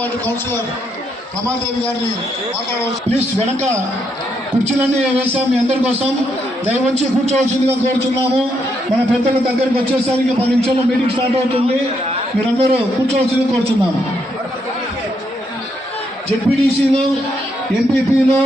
Ward councillor Ramadevi గారిని మాట్లాడవచ్చు please వెనక కుర్చీలన్నీ వేసాం మీ అందరి కోసం. దయవంచి కూర్చోవలసిందిగా కోరుచున్నాము. మన పెద్దల దగ్గరికి వచ్చేసరికి పది నిమిషాల్లో మీటింగ్ స్టార్ట్ అవుతుంది. మీరందరూ కూర్చోవలసిందిగా కోరుచున్నాము. జెడ్పీటీసీలు ఎంపీపీలు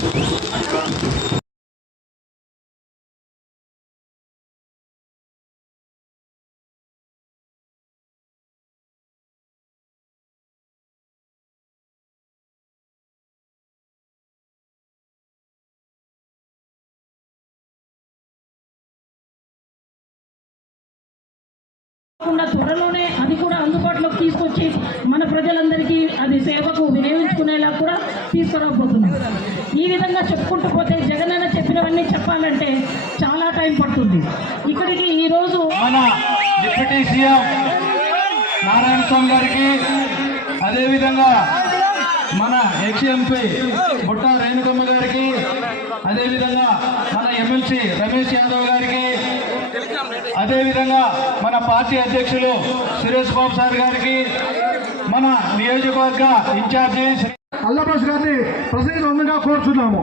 you కాకుండా త్వరలోనే అది కూడా అందుబాటులోకి తీసుకొచ్చి మన ప్రజలందరికీ అది సేవకు వినియోగించుకునేలా కూడా తీసుకురాబోతున్నాం. ఈ విధంగా చెప్పుకుంటూ పోతే జగనన్న చెప్పినవన్నీ చెప్పాలంటే చాలా టైం పడుతుంది. ఇక్కడికి ఈరోజు మన డిప్యూటీ సీఎం నారాయణ స్వామి గారికి అదేవిధంగా మన ఎక్స్ ఎంపీ బుట్ట రేణుకమ్మ గారికి అదేవిధంగా మన ఎమ్మెల్సీ రమేష్ యాదవ్ గారికి అదేవిధంగా మన పార్టీ అధ్యక్షులు సురేష్ బాబు సార్ గారికి మన నియోజకవర్గ ఇన్ఛార్జి అల్లబాస్ గారిని ప్రసంగంగా కోరుచున్నాము.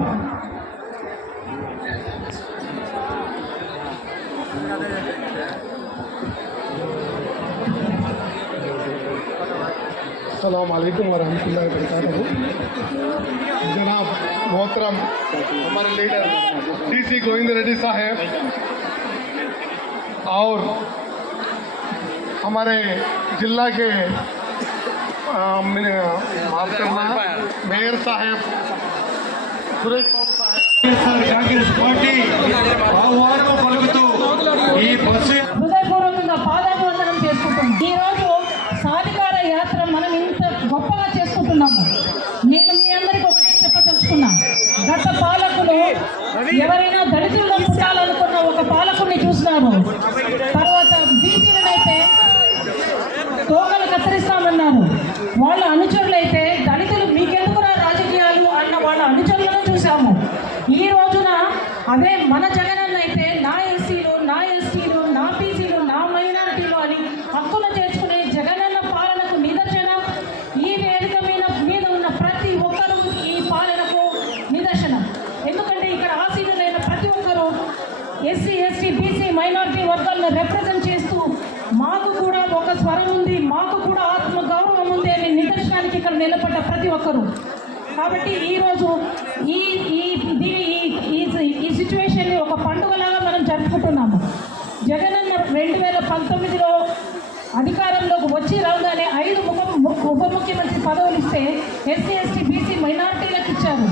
अल्लाम वालेकुम वरहमतुल्लाहि वबरकातुहू जनाब मोहतरम, हमारे leader D C Govind Reddy Saheb और हमारे जिला के मेयर साहेब, सुरेश बाबू साहब। को पार्टी చెప్పదలుచుకున్నా గత పాలకులు ఎవరైనా దళితుల్లో పుట్టాలనుకున్న ఒక పాలకుడిని చూసినారు తర్వాత బీసీలనైతే తోకలు కత్తిరిస్తామన్నారు. వాళ్ళ అనుచరులైతే దళితులు మీకెందుకురా రాజకీయాలు అన్న వాళ్ళ అనుచరులను చూసాము ఈ రోజున అదే మన జగనన్న అయితే నా ఎస్టీలు నా బీసీలు నా మైనారిటీలు అని హక్కులు చేర్చుకునే జగనన్న పాలనకు నిదర్శనం ఈ వేదిక మీద మీద ఉన్న ప్రతి ఒక్కరూ ఈ పాలనకు నిదర్శనం ఎందుకంటే ఇక్కడ ఆసీనులైన ప్రతి ఒక్కరూ ఎస్సీ ఎస్టీ బీసీ మైనారిటీ వర్గాలను రిప్రజెంట్ చేస్తూ మాకు కూడా ఒక స్వరం ఉంది మాకు కూడా ఆత్మ గౌరవం ఉంది అనే నిదర్శనానికి ఇక్కడ నిలబడ్డ ప్రతి ఒక్కరూ. కాబట్టి ఈరోజు ఈ ఈ ఈ ఈ ఈ సిచ్యువేషన్ని ఒక పండుగలాగా మనం జరుపుకుంటున్నాము. జగనన్న రెండు వేల పంతొమ్మిదిలో అధికారంలోకి వచ్చి రాగానే ఐదు ఉప ఉప ముఖ్యమంత్రి పదవులు ఇస్తే ఎస్సీ ఎస్టీ బీసీ మైనార్టీలకు ఇచ్చారు.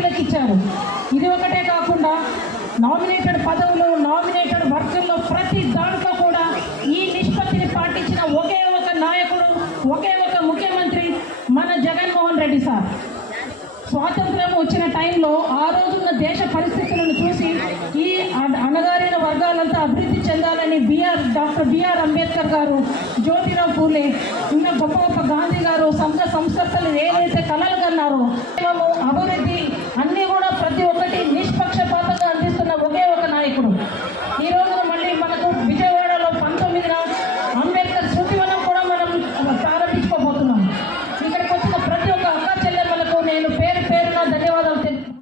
బీసీ ఇచ్చారు. ఇది ఒకటే కాకుండా నామినేటెడ్ పదవులు నామినేటెడ్ వర్గంలో ప్రతి దాంట్లో కూడా ఈ నిష్పత్తిని పాటించిన ఒకే ఒక నాయకుడు ఒకే ఒక ముఖ్యమంత్రి మన జగన్మోహన్ రెడ్డి సార్. స్వాతంత్రం వచ్చిన టైంలో ఆ రోజున్న దేశ పరిస్థితులను చూసి ఈ అణ- అణగారిన వర్గాలంతా అభివృద్ధి చెందాలని బిఆర్ డాక్టర్ బిఆర్ అంబేద్కర్ గారు జ్యోతిరావు పూలే ఇంకా గొప్ప గొప్ప గాంధీ గారు సంఘ సంస్థలు ఏదైతే కలలు కన్నారో కేవలం అభివృద్ధి